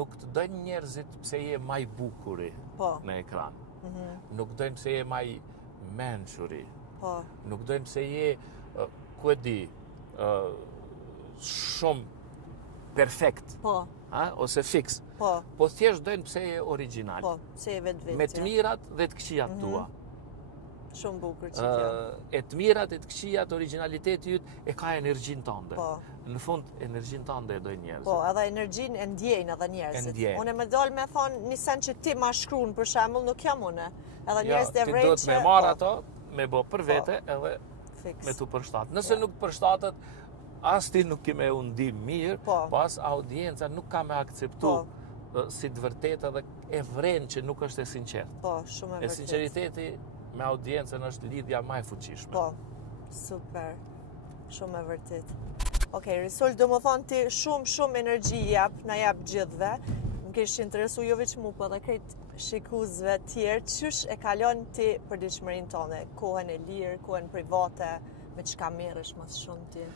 nuk të dojnë njerëzit pse je maj bukuri në ekran. Nuk dojnë pse je maj mençuri. Nuk dojnë pse je, ku e di, shumë perfekt. Ose fix. Po thjesht dojnë pse je original. Se je vetë. Me të mirat dhe të këqijat tua. Shumë bukur që kjo. E të mirat, e të këqijat, originaliteti jyt e ka energjin tënde. Në fund, energjin tënde e dojnë njerëzit. Edhe energjin e ndjejnë edhe njerëzit. Unë me dal me thonë një sen që ti ma shkruan për shembull, nuk jam une. Edhe njerëzit e vrejnë që... Ti do të me marrë ato, me bo për vete, edhe me tu përshtatë. Nëse nuk përshtatët, as ti nuk kime u ndim mirë, pas audienca nuk ka me akceptu si të vërtet edhe e vrenë që nuk është e sinqert. Shumë e vërtet. E sinceriteti me audiencën është lidhja më e fuqishme. Super. Shumë e vërtet. Okej, Risol, do më thonë ti shumë energji na jap gjithve. Më kishë interesu jo veç mu, po edhe krejt shikuzve tjerë, qysh e kalon ti për dishmërin tonë, kohën e lirë, kohën private, me çka merresh më shumë ti?